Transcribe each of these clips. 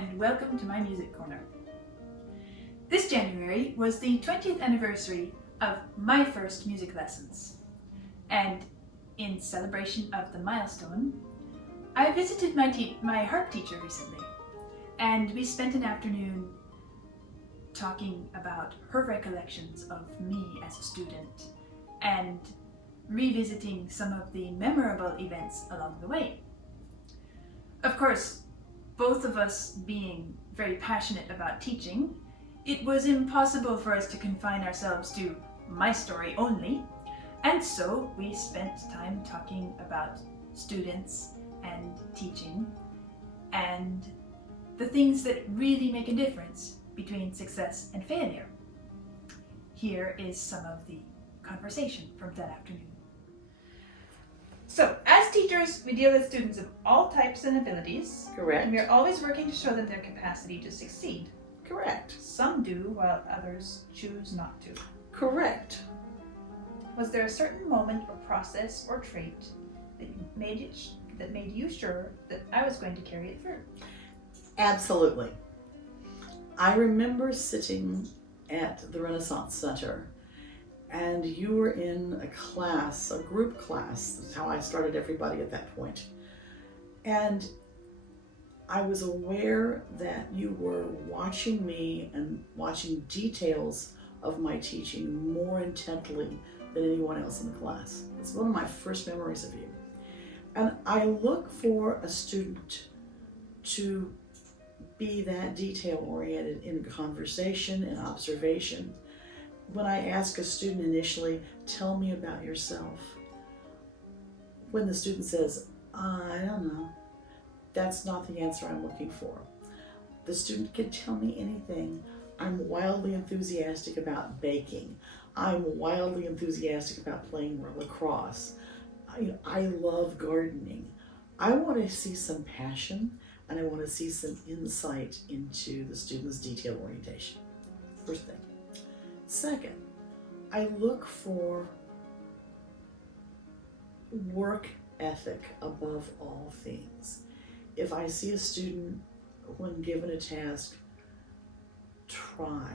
and welcome to my music corner. This January was the 20th anniversary of my first music lessons, and in celebration of the milestone, I visited my harp teacher recently, and we spent an afternoon talking about her recollections of me as a student and revisiting some of the memorable events along the way. Of course, both of us being very passionate about teaching, it was impossible for us to confine ourselves to my story only, and so we spent time talking about students and teaching and the things that really make a difference between success and failure. Here is some of the conversation from that afternoon. So, as teachers, we deal with students of all types and abilities. Correct. And we're always working to show them their capacity to succeed. Correct. Some do, while others choose not to. Correct. Was there a certain moment or process or trait that made you sure that I was going to carry it through? Absolutely. I remember sitting at the Renaissance Center, and you were in a class, a group class. That's how I started everybody at that point. And I was aware that you were watching me and watching details of my teaching more intently than anyone else in the class. It's one of my first memories of you. And I look for a student to be that detail-oriented in conversation and observation. When I ask a student initially, tell me about yourself, when the student says, I don't know, that's not the answer I'm looking for. The student can tell me anything. I'm wildly enthusiastic about baking. I'm wildly enthusiastic about playing lacrosse. I love gardening. I want to see some passion, and I want to see some insight into the student's detail orientation. First thing. Second, I look for work ethic above all things. If I see a student, when given a task, try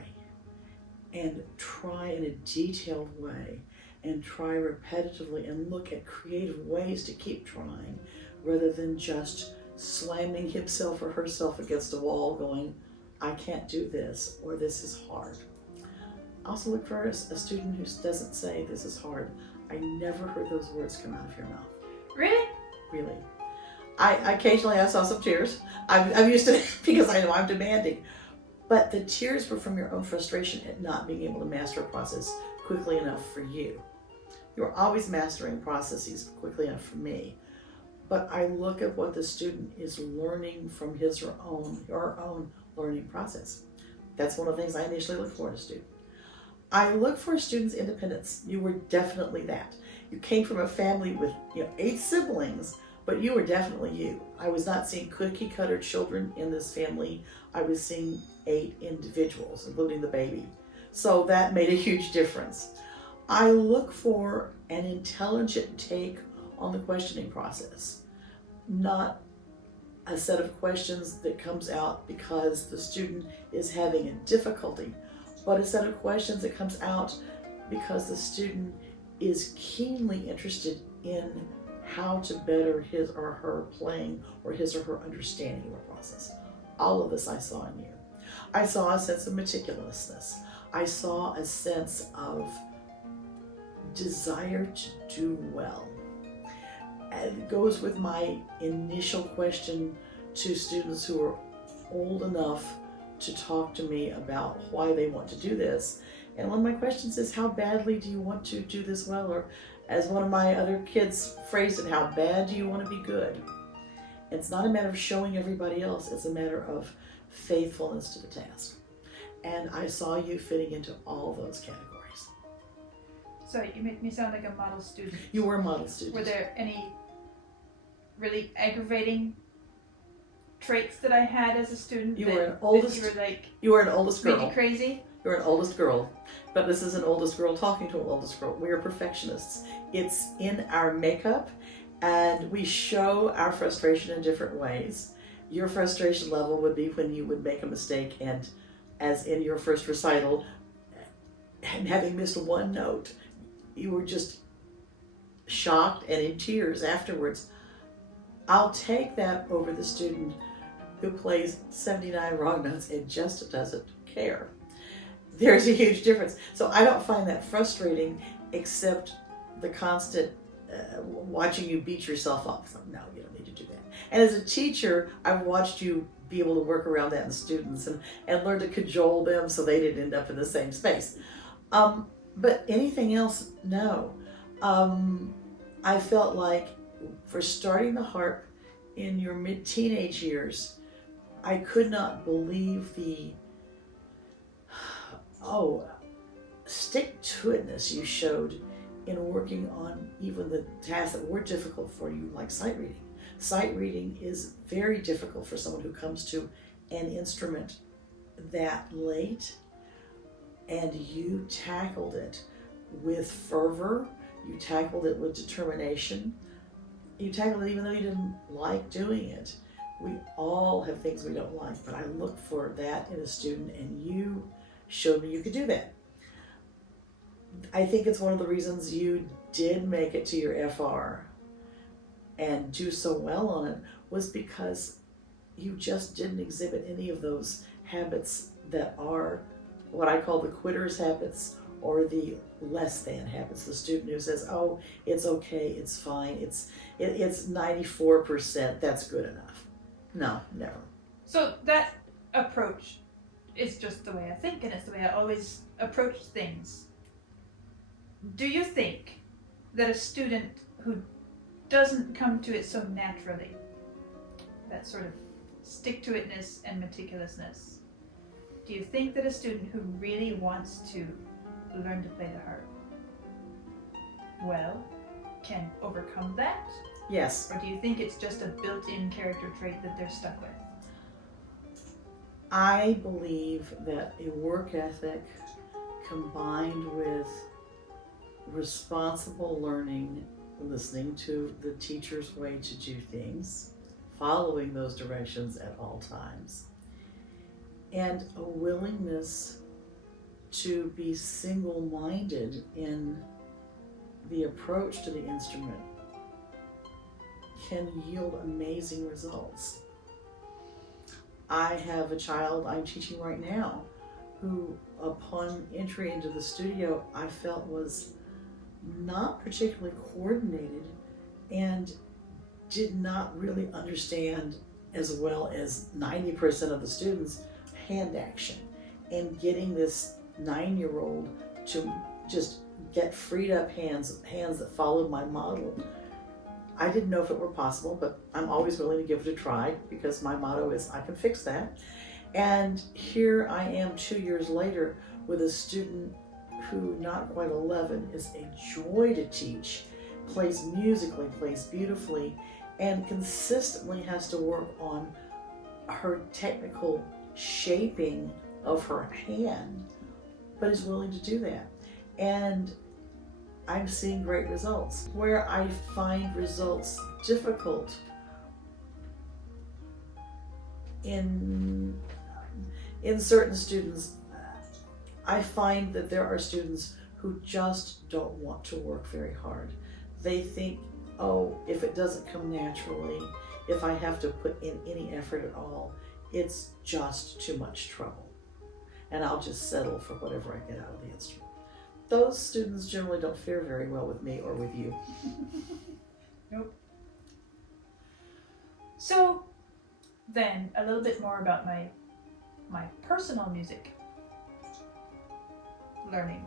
in a detailed way, and try repetitively, and look at creative ways to keep trying, rather than just slamming himself or herself against a wall going, I can't do this, or this is hard. I also look for a student who doesn't say, this is hard. I never heard those words come out of your mouth. Really? Really. I saw some tears. I'm used to it because I know I'm demanding. But the tears were from your own frustration at not being able to master a process quickly enough for you. You're always mastering processes quickly enough for me. But I look at what the student is learning from his or her own learning process. That's one of the things I initially look for in a student. I look for a student's independence. You were definitely that. You came from a family with 8 siblings, but you were definitely you. I was not seeing cookie cutter children in this family. I was seeing 8 individuals, including the baby. So that made a huge difference. I look for an intelligent take on the questioning process, not a set of questions that comes out because the student is having a difficulty, but a set of questions that comes out because the student is keenly interested in how to better his or her playing or his or her understanding of the process. All of this I saw in you. I saw a sense of meticulousness. I saw a sense of desire to do well. And it goes with my initial question to students who are old enough to talk to me about why they want to do this. And one of my questions is, how badly do you want to do this well? Or as one of my other kids phrased it, how bad do you want to be good? It's not a matter of showing everybody else, it's a matter of faithfulness to the task. And I saw you fitting into all those categories. So you make me sound like a model student. You were a model student. Were there any really aggravating traits that I had as a student? You were an oldest girl. Made you crazy? You were an oldest girl, but this is an oldest girl talking to an oldest girl. We are perfectionists. It's in our makeup, and we show our frustration in different ways. Your frustration level would be when you would make a mistake, and as in your first recital, and having missed one note, you were just shocked and in tears afterwards. I'll take that over the student who plays 79 wrong notes and just doesn't care. There's a huge difference. So I don't find that frustrating, except the constant watching you beat yourself up. So, no, you don't need to do that. And as a teacher, I've watched you be able to work around that in students and learn to cajole them so they didn't end up in the same space. But anything else, no. I felt like for starting the harp in your mid-teenage years, I could not believe the stick-to-itness you showed in working on even the tasks that were difficult for you, like sight reading. Sight reading is very difficult for someone who comes to an instrument that late, and you tackled it with fervor, you tackled it with determination, you tackled it even though you didn't like doing it. We all have things we don't like, but I look for that in a student, and you showed me you could do that. I think it's one of the reasons you did make it to your FR and do so well on it was because you just didn't exhibit any of those habits that are what I call the quitter's habits or the less than habits. The student who says, oh, it's okay, it's fine, it's 94%, that's good enough. No, never. So that approach is just the way I think, and it's the way I always approach things. Do you think that a student who doesn't come to it so naturally, that sort of stick-to-itness and meticulousness, do you think that a student who really wants to learn to play the harp well can overcome that? Yes. Or do you think it's just a built-in character trait that they're stuck with? I believe that a work ethic combined with responsible learning, listening to the teacher's way to do things, following those directions at all times, and a willingness to be single-minded in the approach to the instrument can yield amazing results. I have a child I'm teaching right now who, upon entry into the studio, I felt was not particularly coordinated and did not really understand, as well as 90% of the students, hand action. And getting this 9-year-old to just get freed up hands that followed my model, I didn't know if it were possible, but I'm always willing to give it a try because my motto is I can fix that. And here I am 2 years later with a student who, not quite 11, is a joy to teach, plays musically, plays beautifully, and consistently has to work on her technical shaping of her hand, but is willing to do that. And I'm seeing great results. Where I find results difficult in certain students, I find that there are students who just don't want to work very hard. They think, oh, if it doesn't come naturally, if I have to put in any effort at all, it's just too much trouble. And I'll just settle for whatever I get out of the instrument. Those students generally don't fare very well with me or with you. Nope. So then, a little bit more about my personal music learning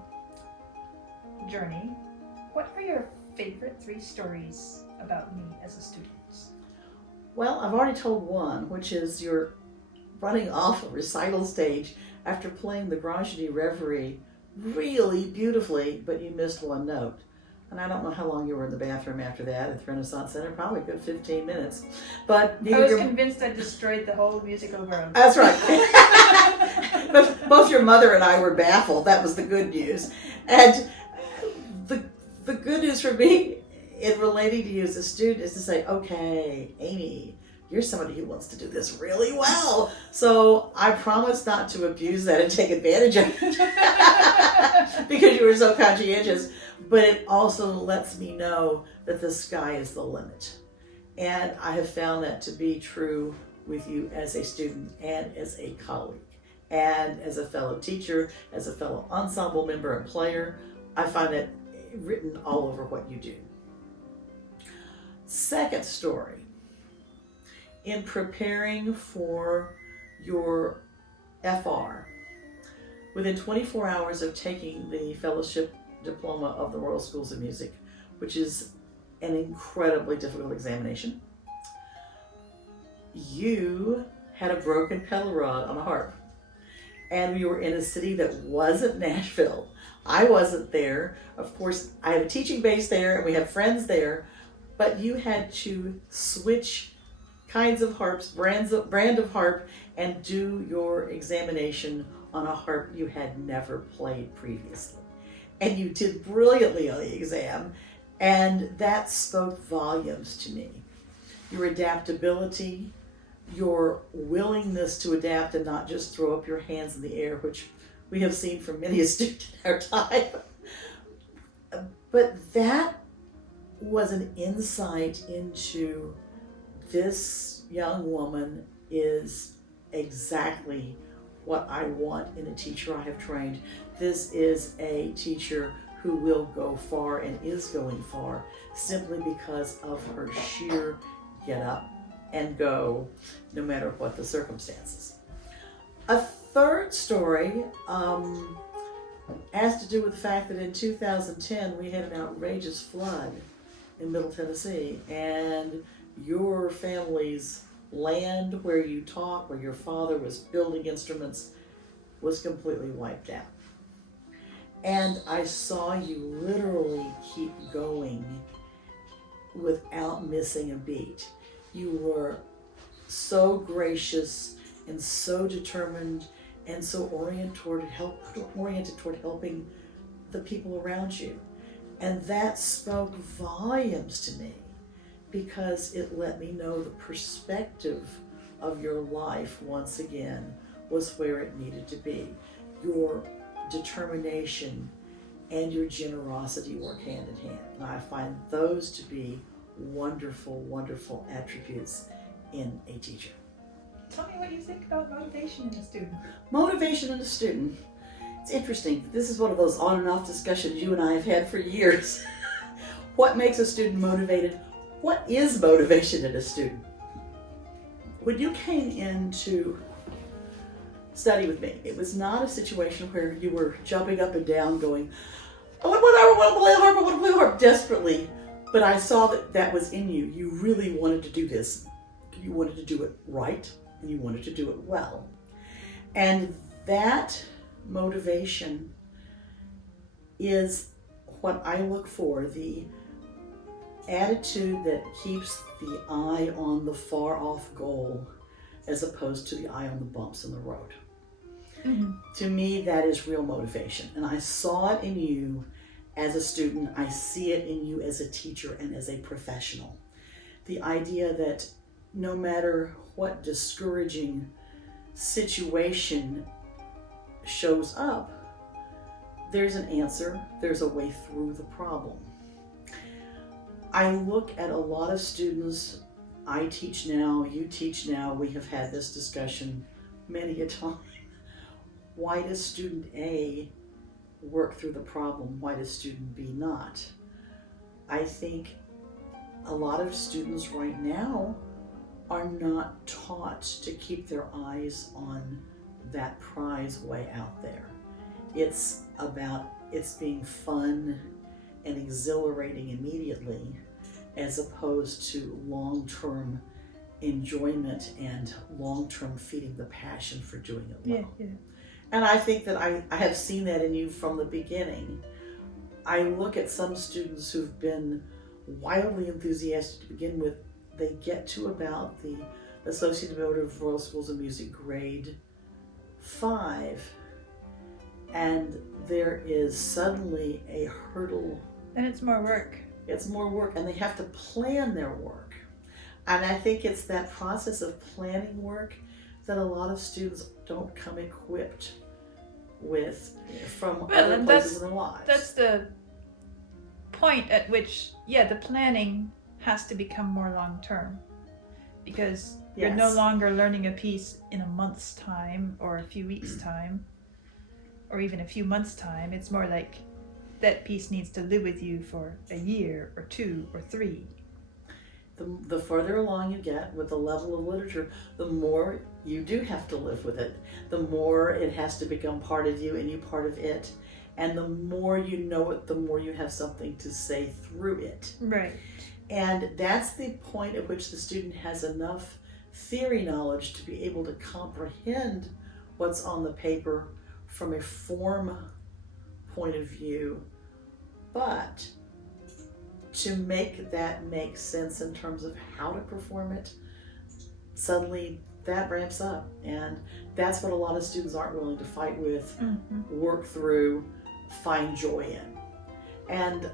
journey. What are your favorite 3 stories about me as a student? Well, I've already told one, which is you're running off a recital stage after playing the Grangeny Reverie really beautifully, but you missed one note. And I don't know how long you were in the bathroom after that at the Renaissance Center, probably a good 15 minutes. But I was convinced I destroyed the whole musical world. That's right. But both your mother and I were baffled. That was the good news. And the good news for me in relating to you as a student is to say, okay, Amy, you're somebody who wants to do this really well. So I promise not to abuse that and take advantage of it because you were so conscientious. But it also lets me know that the sky is the limit. And I have found that to be true with you as a student and as a colleague and as a fellow teacher, as a fellow ensemble member and player. I find that written all over what you do. Second story, in preparing for your FR, within 24 hours of taking the fellowship diploma of the Royal Schools of Music, which is an incredibly difficult examination, you had a broken pedal rod on a harp. And we were in a city that wasn't Nashville. I wasn't there. Of course, I have a teaching base there and we have friends there, but you had to switch kinds of harps, brand of harp, and do your examination on a harp you had never played previously. And you did brilliantly on the exam, and that spoke volumes to me. Your adaptability, your willingness to adapt and not just throw up your hands in the air, which we have seen from many a student in our time. But that was an insight into this young woman is exactly what I want in a teacher I have trained. This is a teacher who will go far and is going far simply because of her sheer get up and go no matter what the circumstances. A third story has to do with the fact that in 2010 we had an outrageous flood in Middle Tennessee, and your family's land where you taught, where your father was building instruments, was completely wiped out. And I saw you literally keep going without missing a beat. You were so gracious and so determined and so oriented toward helping the people around you. And that spoke volumes to me because it let me know the perspective of your life once again was where it needed to be. Your determination and your generosity work hand in hand. And I find those to be wonderful, wonderful attributes in a teacher. Tell me what you think about motivation in a student. Motivation in a student. It's interesting. This is one of those on and off discussions you and I have had for years. What makes a student motivated? What is motivation in a student? When you came in to study with me, it was not a situation where you were jumping up and down going, I want to play the harp, I want to play the harp desperately. But I saw that that was in you. You really wanted to do this. You wanted to do it right, and you wanted to do it well. And that motivation is what I look for, the attitude that keeps the eye on the far off goal as opposed to the eye on the bumps in the road. Mm-hmm. To me, that is real motivation. And I saw it in you as a student. I see it in you as a teacher and as a professional. The idea that no matter what discouraging situation shows up, there's an answer, there's a way through the problem. I look at a lot of students, I teach now, you teach now, we have had this discussion many a time. Why does student A work through the problem? Why does student B not? I think a lot of students right now are not taught to keep their eyes on that prize way out there. It's being fun and exhilarating immediately as opposed to long-term enjoyment and long-term feeding the passion for doing it well. Yeah. And I think that I have seen that in you from the beginning. I look at some students who've been wildly enthusiastic to begin with. They get to about the Associated Member of Royal Schools of Music grade 5, and there is suddenly a hurdle. And it's more work. It's more work, and they have to plan their work. And I think it's that process of planning work that a lot of students don't come equipped with from other places in their lives. That's the point at which, the planning has to become more long-term. Because you're no longer learning a piece in a month's time or a few weeks' time or even a few months' time. It's more like that piece needs to live with you for a year or 2 or 3. The further along you get with the level of literature, the more you do have to live with it. The more it has to become part of you and you part of it. And the more you know it, the more you have something to say through it. Right. And that's the point at which the student has enough theory knowledge to be able to comprehend what's on the paper from a form point of view, but to make that make sense in terms of how to perform it, suddenly that ramps up. And that's what a lot of students aren't willing to fight with, work through, find joy in. And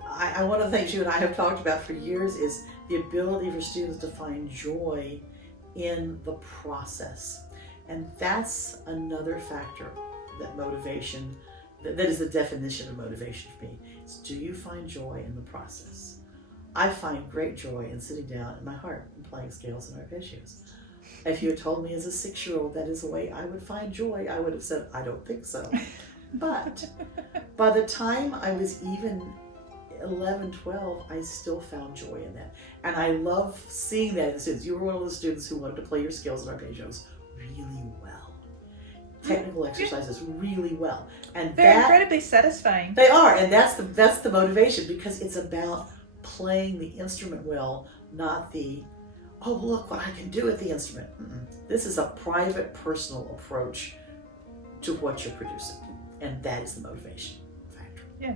one of the things you and I have talked about for years is the ability for students to find joy in the process. And that's another factor that motivation, that is the definition of motivation for me, is do you find joy in the process? I find great joy in sitting down in my heart and playing scales and arpeggios. If you had told me as a 6-year-old that is the way I would find joy, I would have said, I don't think so. But by the time I was even 11, 12, I still found joy in that. And I love seeing that in students. You were one of those students who wanted to play your scales and arpeggios really well. Technical exercises really well. And they're incredibly satisfying. They are, and that's the motivation, because it's about playing the instrument well, not the, oh, look what I can do with the instrument. This is a private, personal approach to what you're producing. And that is the motivation factor. Yeah.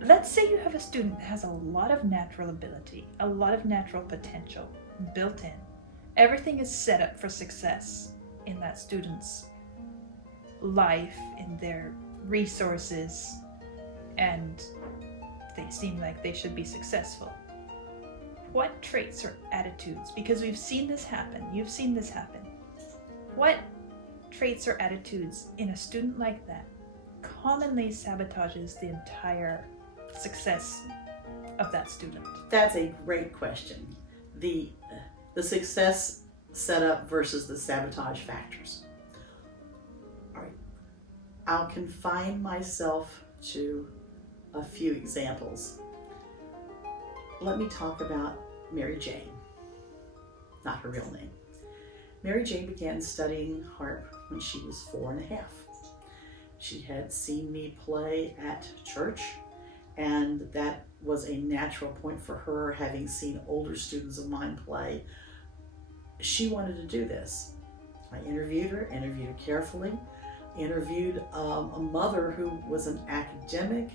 Let's say you have a student that has a lot of natural ability, a lot of natural potential built in. Everything is set up for success in that student's life, in their resources, and they seem like they should be successful. What traits or attitudes, because we've seen this happen, you've seen this happen, what traits or attitudes in a student like that commonly sabotages the entire success of that student? That's a great question. The success setup versus the sabotage factors. All right. I'll confine myself to a few examples. Let me talk about Mary Jane, not her real name. Mary Jane began studying harp when she was 4 and a half. She had seen me play at church, and that was a natural point for her, having seen older students of mine play. She wanted to do this. I interviewed her carefully, interviewed a mother who was an academic,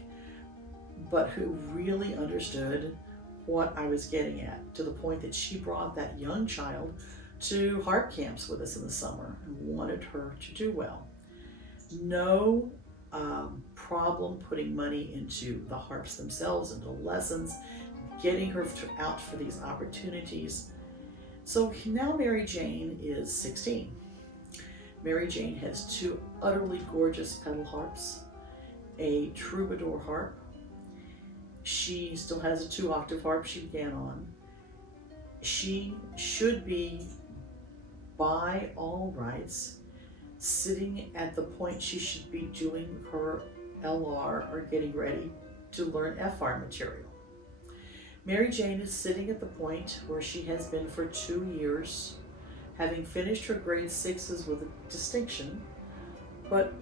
but who really understood what I was getting at, to the point that she brought that young child to harp camps with us in the summer and wanted her to do well. No problem putting money into the harps themselves, into lessons, getting her out for these opportunities. So now Mary Jane is 16. Mary Jane has 2 utterly gorgeous pedal harps, a troubadour harp. She still has a 2-octave harp she began on. She should be, by all rights, sitting at the point she should be doing her LR or getting ready to learn FR material. Mary Jane is sitting at the point where she has been for 2 years, having finished her grade 6s with a distinction, but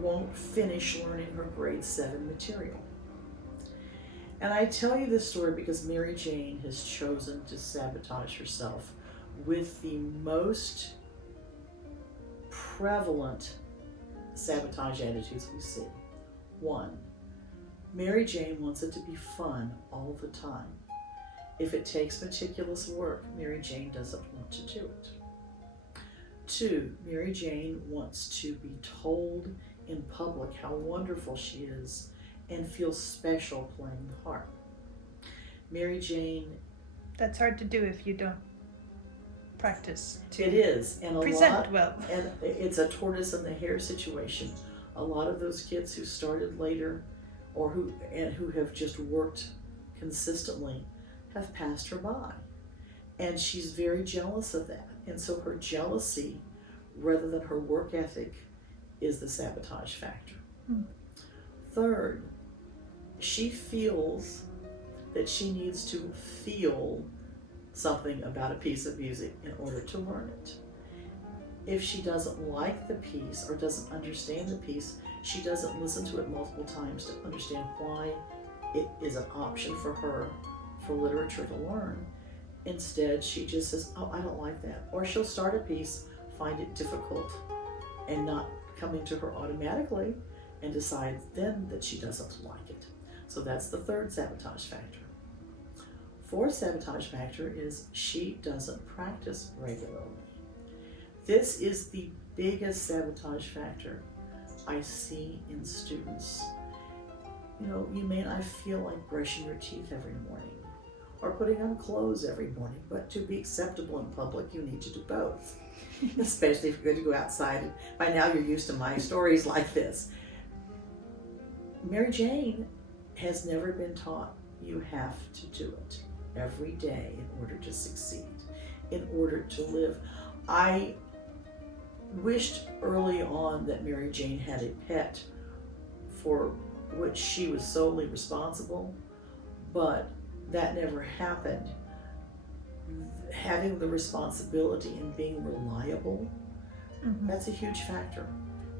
won't finish learning her grade 7 material. And I tell you this story because Mary Jane has chosen to sabotage herself with the most prevalent sabotage attitudes we see. 1, Mary Jane wants it to be fun all the time. If it takes meticulous work, Mary Jane doesn't want to do it. 2, Mary Jane wants to be told in public how wonderful she is and feel special playing the harp. Mary Jane... That's hard to do if you don't practice to It is, and a present lot, well. and it's a tortoise and the hare situation. A lot of those kids who started later, or who have just worked consistently, have passed her by, and she's very jealous of that. And so her jealousy, rather than her work ethic, is the sabotage factor. Third, she feels that she needs to feel something about a piece of music in order to learn it. If she doesn't like the piece or doesn't understand the piece, she doesn't listen to it multiple times to understand why it is an option for her for literature to learn. Instead, she just says, oh, I don't like that. Or she'll start a piece, find it difficult, and not coming to her automatically, and decides then that she doesn't like it. So that's the third sabotage factor. Fourth sabotage factor is she doesn't practice regularly. This is the biggest sabotage factor I see in students. You know, you may not feel like brushing your teeth every morning or putting on clothes every morning, but to be acceptable in public, you need to do both. Especially if you're going to go outside. By now you're used to my stories like this. Mary Jane has never been taught you have to do it every day in order to succeed, in order to live. I wished early on that Mary Jane had a pet for which she was solely responsible, but that never happened. Having the responsibility and being reliable, that's a huge factor.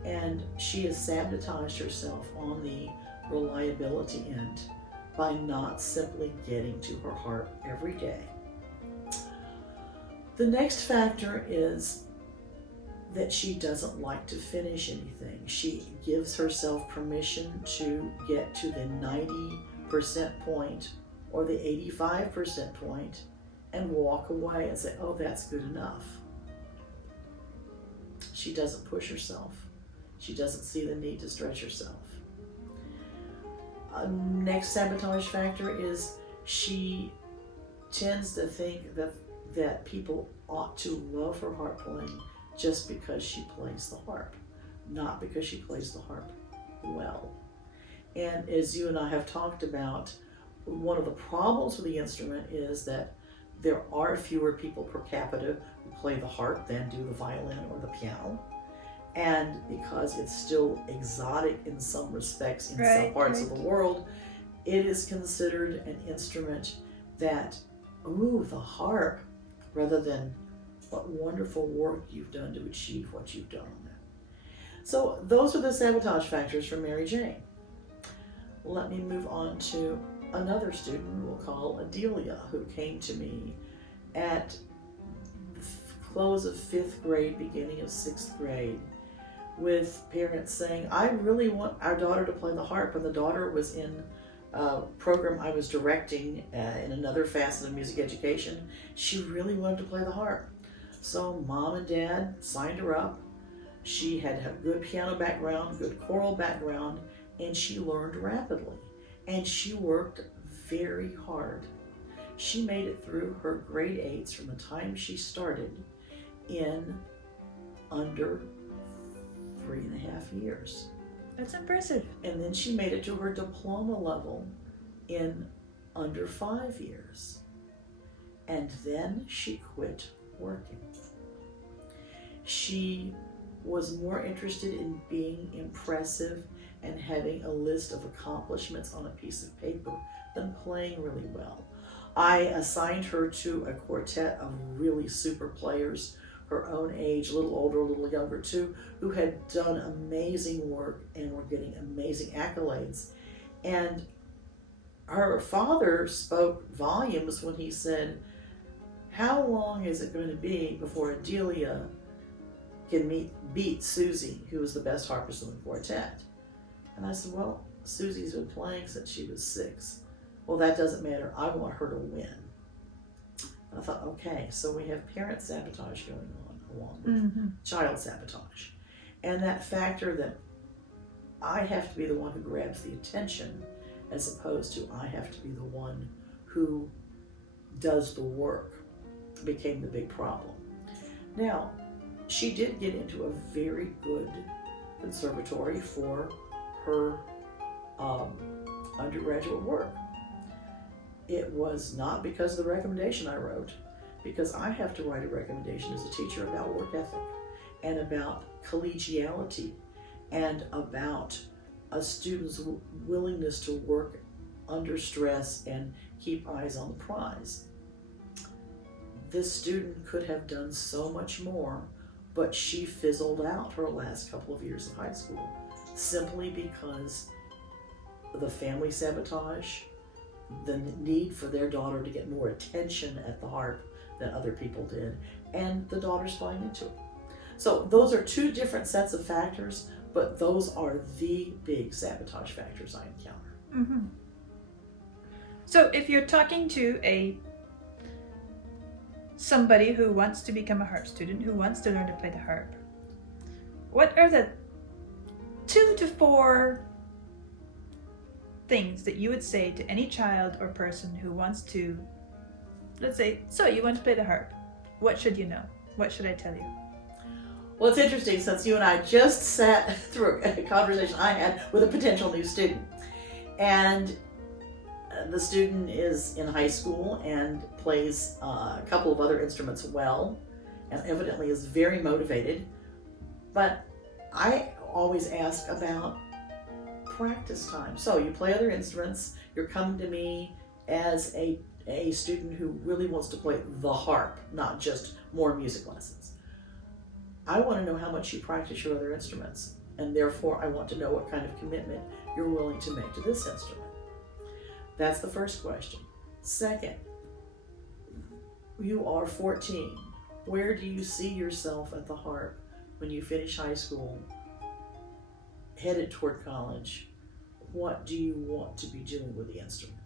And she has sabotaged herself on the reliability end by not simply getting to her heart every day. The next factor is that she doesn't like to finish anything. She gives herself permission to get to the 90% point or the 85% point and walk away and say, oh, that's good enough. She doesn't push herself. She doesn't see the need to stretch herself. Next sabotage factor is she tends to think that people ought to love her harp playing just because she plays the harp, not because she plays the harp well. And as you and I have talked about, one of the problems with the instrument is that there are fewer people per capita who play the harp than do the violin or the piano. And because it's still exotic in some respects in some parts of the world, it is considered an instrument that, ooh, the harp, rather than what wonderful work you've done to achieve what you've done on that. So those are the sabotage factors for Mary Jane. Let me move on to another student we'll call Adelia, who came to me at the close of 5th grade, beginning of 6th grade, with parents saying, I really want our daughter to play the harp. And the daughter was in a program I was directing in another facet of music education. She really wanted to play the harp. So mom and dad signed her up. She had a good piano background, good choral background, and she learned rapidly. And she worked very hard. She made it through her grade 8s from the time she started in under 3.5 years. That's impressive. And then she made it to her diploma level in under 5 years. And then she quit working. She was more interested in being impressive and having a list of accomplishments on a piece of paper than playing really well. I assigned her to a quartet of really super players, her own age, a little older, a little younger too, who had done amazing work and were getting amazing accolades. And her father spoke volumes when he said, how long is it going to be before Adelia can beat Susie, who was the best harpist in the quartet? And I said, well, Susie's been playing since she was 6. Well, that doesn't matter. I want her to win. And I thought, okay, so we have parent sabotage going on along with child sabotage. And that factor that I have to be the one who grabs the attention as opposed to I have to be the one who does the work became the big problem. Now, she did get into a very good conservatory for her undergraduate work. It was not because of the recommendation I wrote, because I have to write a recommendation as a teacher about work ethic and about collegiality and about a student's willingness to work under stress and keep eyes on the prize. This student could have done so much more, but she fizzled out her last couple of years of high school simply because the family sabotage, the need for their daughter to get more attention at the harp than other people did, and the daughter's buying into it. So those are two different sets of factors, but those are the big sabotage factors I encounter. Mm-hmm. So if you're talking to somebody who wants to become a harp student, who wants to learn to play the harp, what are the 2 to 4 things that you would say to any child or person who wants to, let's say, so you want to play the harp, what should you know? What should I tell you? Well, it's interesting, since you and I just sat through a conversation I had with a potential new student. And the student is in high school and plays a couple of other instruments well, and evidently is very motivated. But I always ask about practice time. So you play other instruments, you're coming to me as a student who really wants to play the harp, not just more music lessons. I want to know how much you practice your other instruments, and therefore I want to know what kind of commitment you're willing to make to this instrument. That's the first question. Second, you are 14. Where do you see yourself at the harp when you finish high school, headed toward college? What do you want to be doing with the instrument?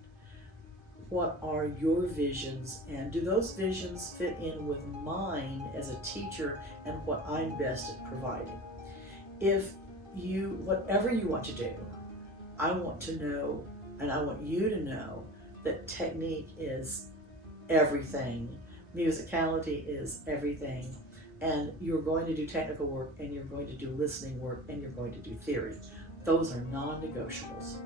What are your visions, and do those visions fit in with mine as a teacher and what I'm best at providing? Whatever you want to do, I want to know, and I want you to know, that technique is everything, musicality is everything, and you're going to do technical work, and you're going to do listening work, and you're going to do theory. Those are non-negotiables.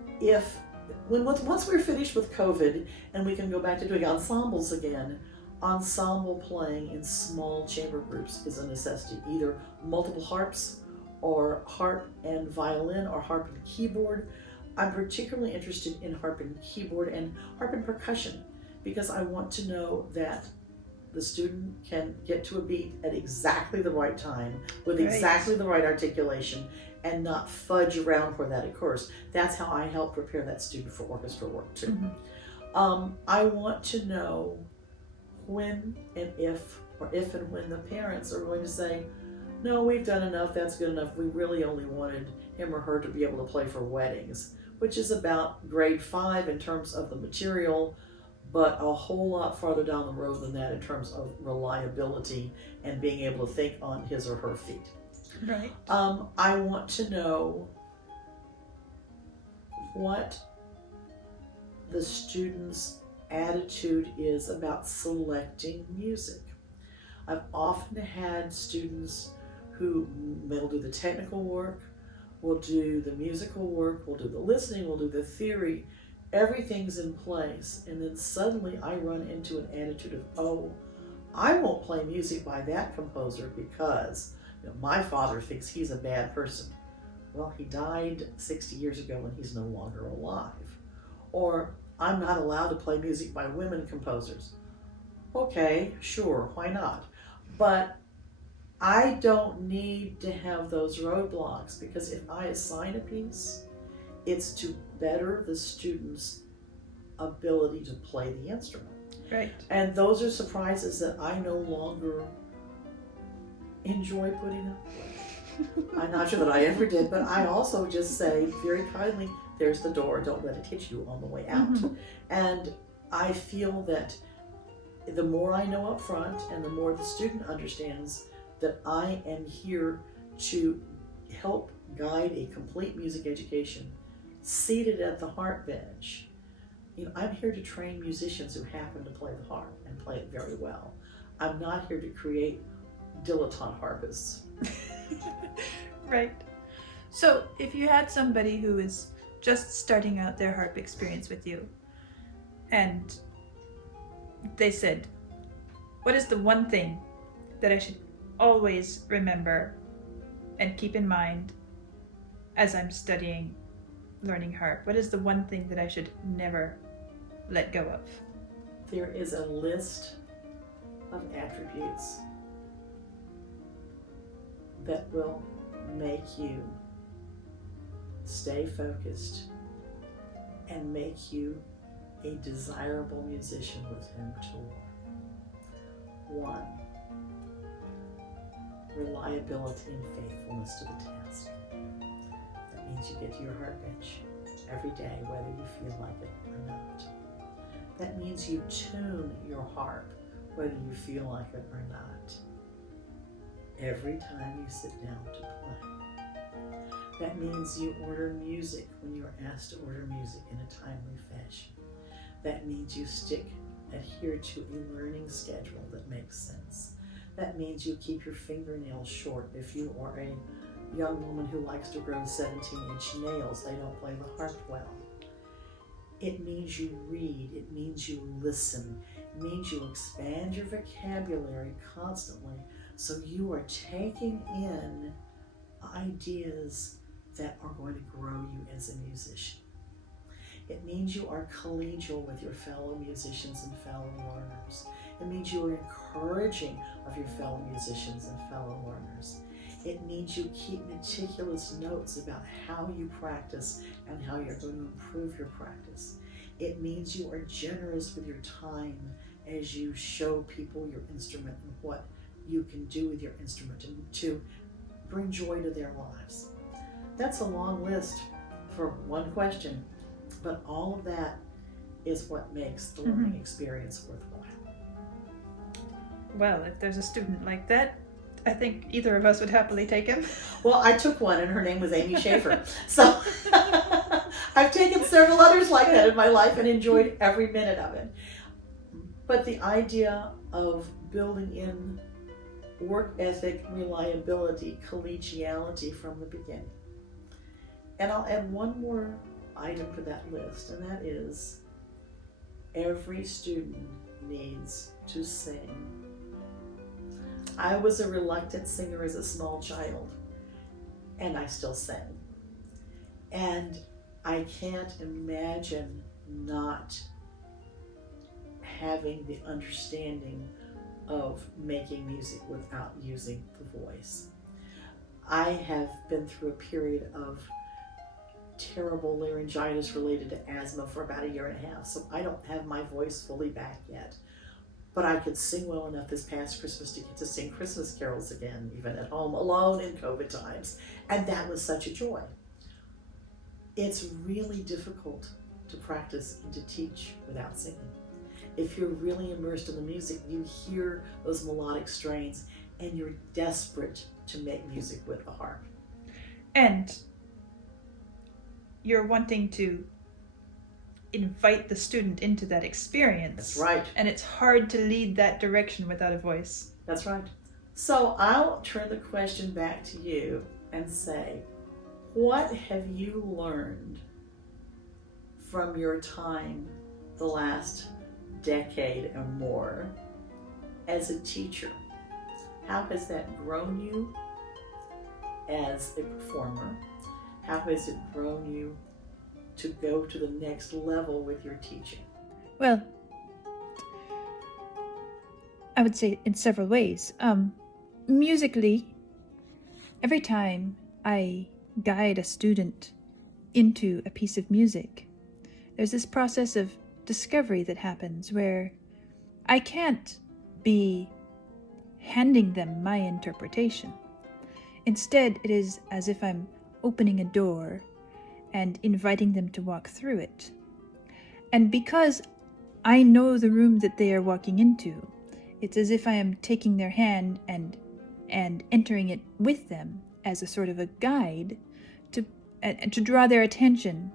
Once we're finished with COVID and we can go back to doing ensembles again, ensemble playing in small chamber groups is a necessity. Either multiple harps, or harp and violin, or harp and keyboard. I'm particularly interested in harp and keyboard and harp and percussion, because I want to know that the student can get to a beat at exactly the right time, with exactly the right articulation, and not fudge around where that occurs. That's how I help prepare that student for orchestra work too. Mm-hmm. I want to know when and if and when the parents are going to say, no, we've done enough, that's good enough. We really only wanted him or her to be able to play for weddings, which is about grade 5 in terms of the material, but a whole lot farther down the road than that in terms of reliability and being able to think on his or her feet. Right. I want to know what the student's attitude is about selecting music. I've often had students who will do the technical work, will do the musical work, will do the listening, will do the theory. Everything's in place, and then suddenly I run into an attitude of, oh, I won't play music by that composer because my father thinks he's a bad person. Well, he died 60 years ago and he's no longer alive. Or, I'm not allowed to play music by women composers. Okay, sure, why not? But I don't need to have those roadblocks, because if I assign a piece, it's to better the student's ability to play the instrument. Right. And those are surprises that I no longer enjoy putting up with. I'm not sure that I ever did, but I also just say very kindly, there's the door, don't let it hit you on the way out. Mm-hmm. And I feel that the more I know up front and the more the student understands that I am here to help guide a complete music education seated at the harp bench. I'm here to train musicians who happen to play the harp and play it very well. I'm not here to create dilettante harpists. Right. So if you had somebody who is just starting out their harp experience with you, and they said, what is the one thing that I should always remember and keep in mind as I'm learning harp? What is the one thing that I should never let go of? There is a list of attributes that will make you stay focused and make you a desirable musician with whom to work. 1, reliability and faithfulness to the task. That means you get to your harp bench every day, whether you feel like it or not. That means you tune your harp, whether you feel like it or not, every time you sit down to play. That means you order music when you're asked to order music in a timely fashion. That means you adhere to a learning schedule that makes sense. That means you keep your fingernails short. If you are a young woman who likes to grow 17-inch nails, they don't play the harp well. It means you read. It means you listen. It means you expand your vocabulary constantly so you are taking in ideas that are going to grow you as a musician. It means you are collegial with your fellow musicians and fellow learners. It means you are encouraging of your fellow musicians and fellow learners. It means you keep meticulous notes about how you practice and how you're going to improve your practice. It means you are generous with your time as you show people your instrument and what you can do with your instrument to bring joy to their lives. That's a long list for one question, but all of that is what makes the learning experience worthwhile. Well, if there's a student like that, I think either of us would happily take him. Well, I took one and her name was Amy Schaefer. So I've taken several others like that in my life and enjoyed every minute of it. But the idea of building in work ethic, reliability, collegiality from the beginning. And I'll add one more item to that list, and that is every student needs to sing. I was a reluctant singer as a small child, and I still sang. And I can't imagine not having the understanding of making music without using the voice. I have been through a period of terrible laryngitis related to asthma for about 1.5 years, so I don't have my voice fully back yet. But I could sing well enough this past Christmas to get to sing Christmas carols again, even at home, alone in COVID times. And that was such a joy. It's really difficult to practice and to teach without singing. If you're really immersed in the music, you hear those melodic strains and you're desperate to make music with the harp. And you're wanting to invite the student into that experience. That's right. And it's hard to lead that direction without a voice. That's right. So I'll turn the question back to you and say, what have you learned from your time the last decade or more as a teacher? How has that grown you as a performer? How has it grown you to go to the next level with your teaching? Well, I would say in several ways. Musically, every time I guide a student into a piece of music, there's this process of discovery that happens where I can't be handing them my interpretation. Instead, it is as if I'm opening a door and inviting them to walk through it. And because I know the room that they are walking into, it's as if I am taking their hand and entering it with them as a sort of a guide to draw their attention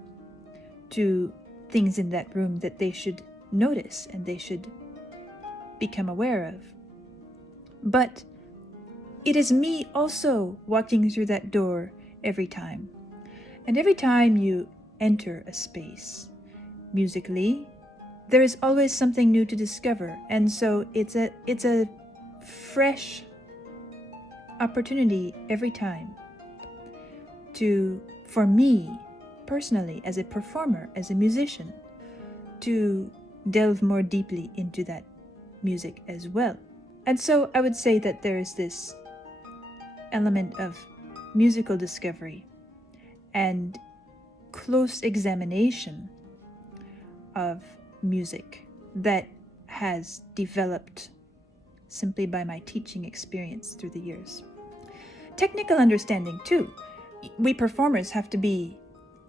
to things in that room that they should notice and they should become aware of. But it is me also walking through that door every time. And every time you enter a space, musically, there is always something new to discover. And so it's a fresh opportunity every time for me personally, as a performer, as a musician, to delve more deeply into that music as well. And so I would say that there is this element of musical discovery and close examination of music that has developed simply by my teaching experience through the years. Technical understanding too. We performers have to be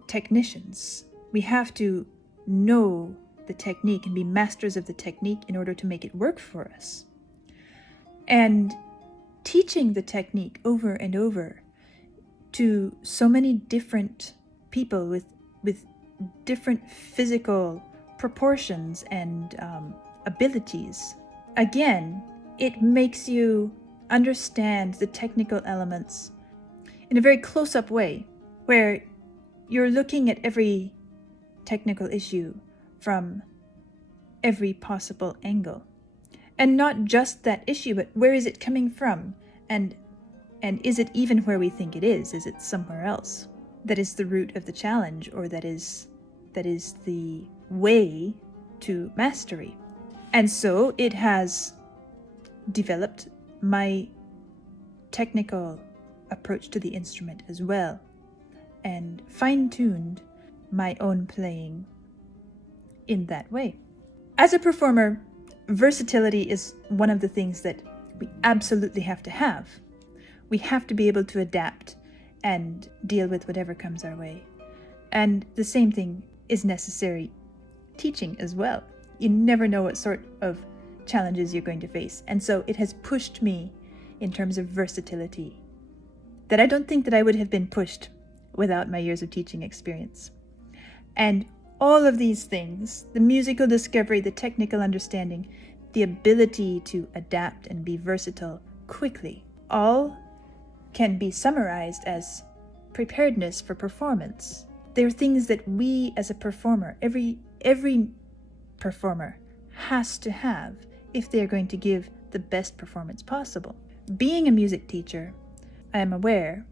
technicians. We have to know the technique and be masters of the technique in order to make it work for us. And teaching the technique over and over to so many different people with different physical proportions and abilities, again, it makes you understand the technical elements in a very close-up way, where you're looking at every technical issue from every possible angle. And not just that issue, but where is it coming from? And is it even where we think it is? Is it somewhere else? That is the root of the challenge, or that is the way to mastery. And so it has developed my technical approach to the instrument as well, and fine-tuned my own playing in that way. As a performer, versatility is one of the things that we absolutely have to have. We have to be able to adapt and deal with whatever comes our way. And the same thing is necessary teaching as well. You never know what sort of challenges you're going to face. And so it has pushed me in terms of versatility that I don't think that I would have been pushed without my years of teaching experience. And all of these things, the musical discovery, the technical understanding, the ability to adapt and be versatile quickly, all can be summarized as preparedness for performance. They're things that we as a performer, every performer has to have if they're going to give the best performance possible. Being a music teacher, I am aware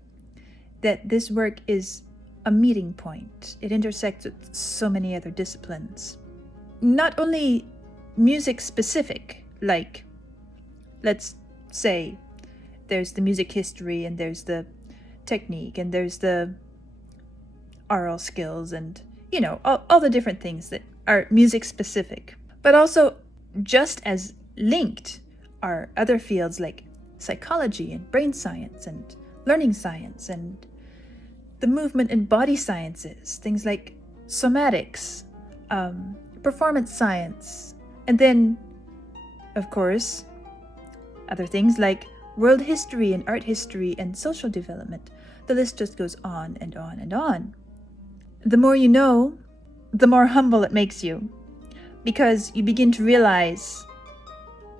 that this work is a meeting point. It intersects with so many other disciplines. Not only music specific, like, let's say, there's the music history, and there's the technique, and there's the aural skills, and, all the different things that are music specific. But also, just as linked are other fields like psychology and brain science and learning science and the movement and body sciences, things like somatics, performance science, and then, of course, other things like world history and art history and social development. The list just goes on and on and on. The more you know, the more humble it makes you, because you begin to realize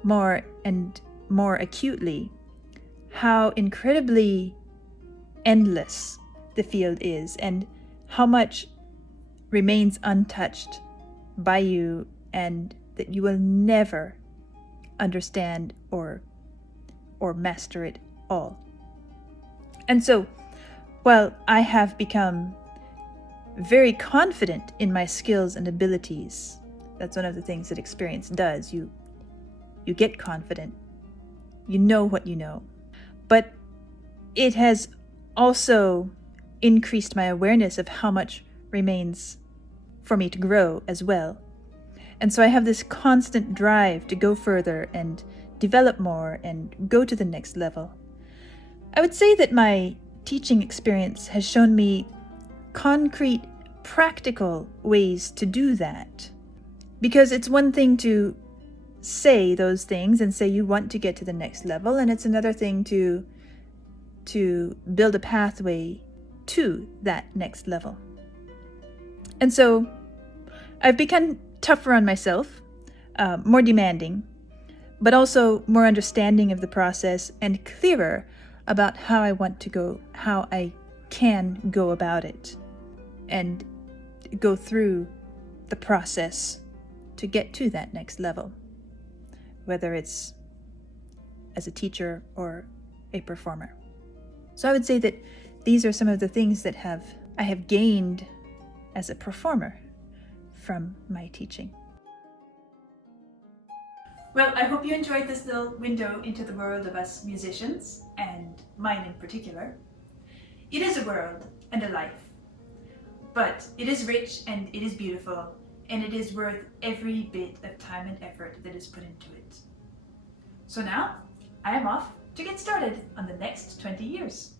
more and more acutely how incredibly endless the field is, and how much remains untouched by you, and that you will never understand or master it all. And so, while I have become very confident in my skills and abilities, that's one of the things that experience does. You get confident. You know what you know. But it has also increased my awareness of how much remains for me to grow as well. And so I have this constant drive to go further and develop more and go to the next level. I would say that my teaching experience has shown me concrete, practical ways to do that. Because it's one thing to say those things and say you want to get to the next level, and it's another thing to build a pathway to that next level. And so I've become tougher on myself, more demanding, but also more understanding of the process and clearer about how I want to go, how I can go about it, and go through the process to get to that next level, whether it's as a teacher or a performer. So I would say that these are some of the things that I have gained as a performer from my teaching. Well, I hope you enjoyed this little window into the world of us musicians, and mine in particular. It is a world and a life, but it is rich and it is beautiful, and it is worth every bit of time and effort that is put into it. So now, I am off to get started on the next 20 years.